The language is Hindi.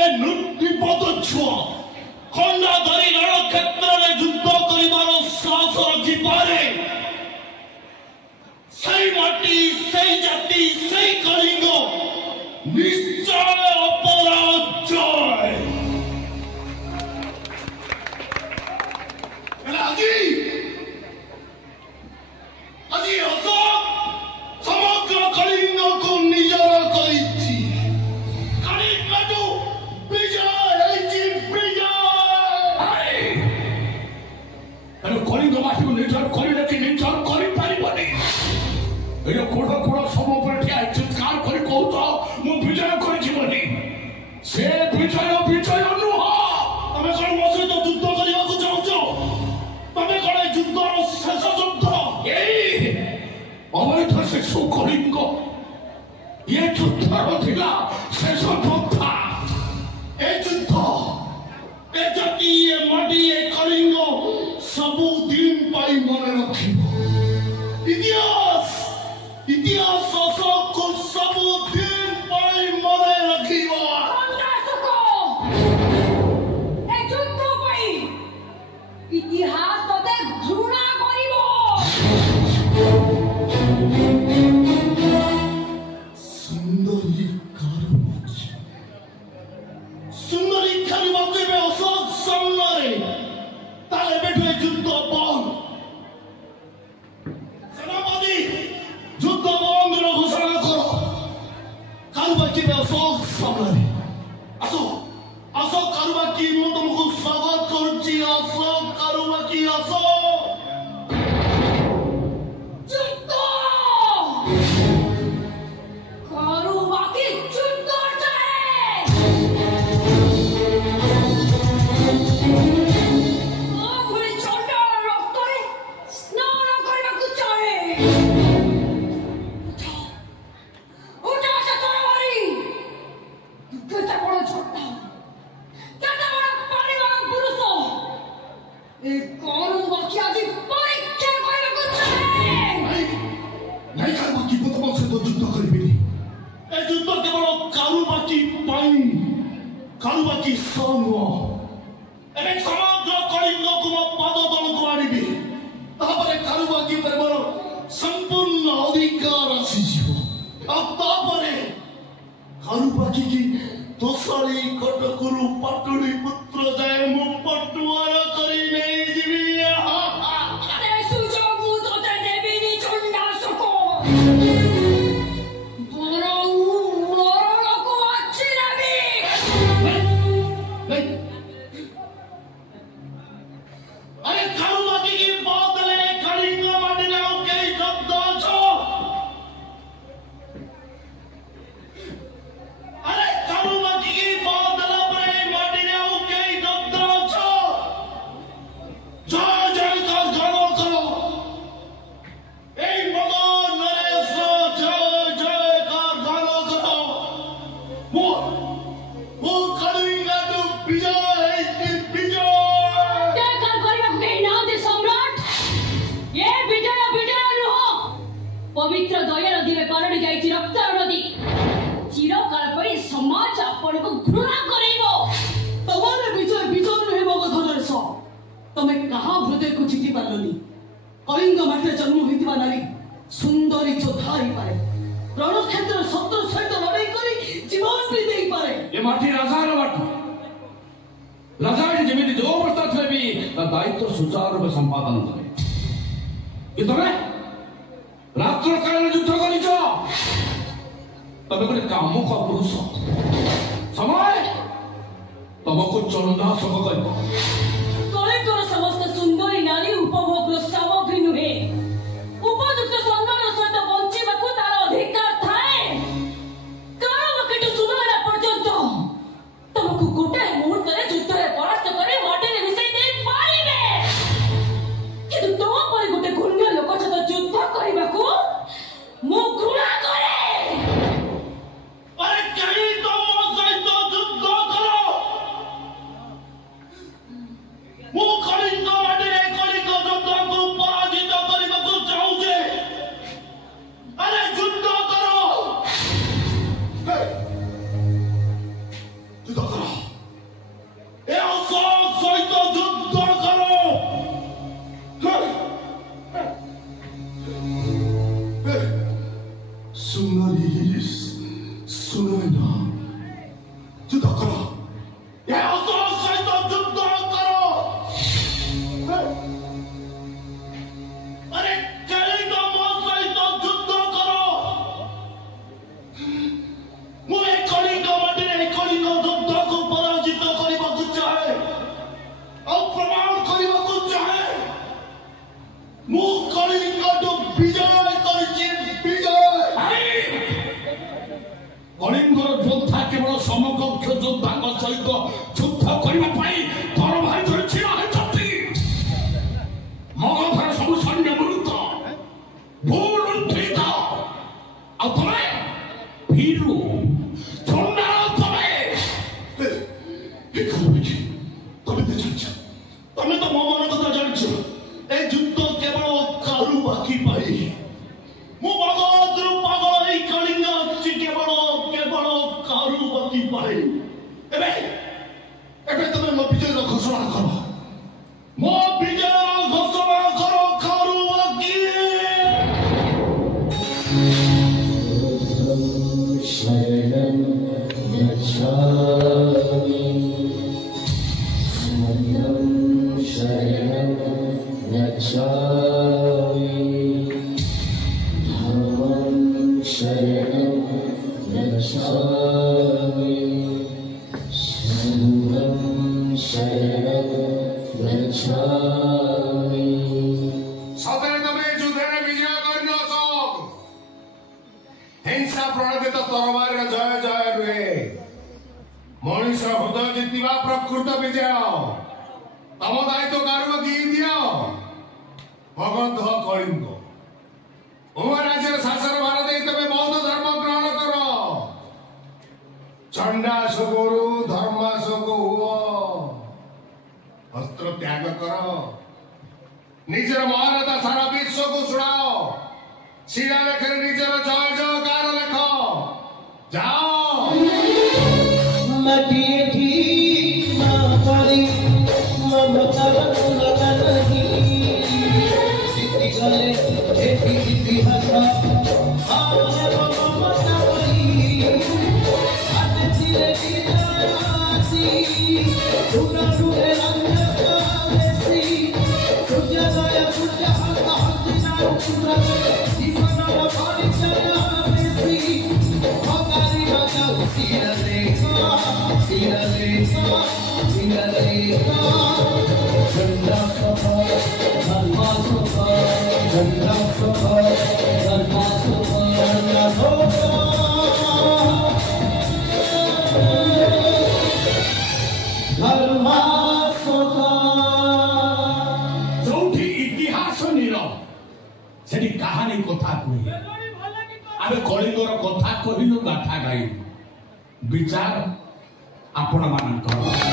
ଏ ନୃପଦ ଛୁଆ ଖଣ୍ଡା ଧରି ରଣ କ୍ଷେତ୍ରରେ ଯୁଦ୍ଧ योद्धा सहित युद्ध करने तरबारी धरी छिड़ा होती मगधर सब सैन्य मुक्त भूलुंठित तमे भीरु चंडाल तमे तो मो मन कथा जानिछ ए युद्ध केवल कारू बाकी पाई मो मगधर पागल ए कलिंग अछि केवल कारू बाकी पाई एबे तमे मो विजय घोषणा करो मो विजय घोषणा करो कारू बाकी शरणं गच्छामि शरणं गच्छामि धर्मं शरणं गच्छामि संघं शरणं गच्छामि सतरे तमे युद्धरे विजय करनो सब हिंसा प्रणोदित तरबार जय जय रुहे मनुष्य हृदय जितिबा प्रकृत विजय तम दायित्व कारुब दी दियो मगध कलिंग उभय राज्य शासन भार दे तमे बौद्ध धर्म ग्रहण करो चंडाशोकरु धर्माशोक हुओ अस्त्र त्याग करो निजर महानता सारा विश्व को सुनाओ शिला लेखर निजर जय जयकार लेख जाओ मटी मारी ममता नहीं गले इतिहास ममता वही धीरे सेठी कहानी कथा कही आमे कलिंगर कथा कहिनु गाथा गाइनु विचार आपण मानकर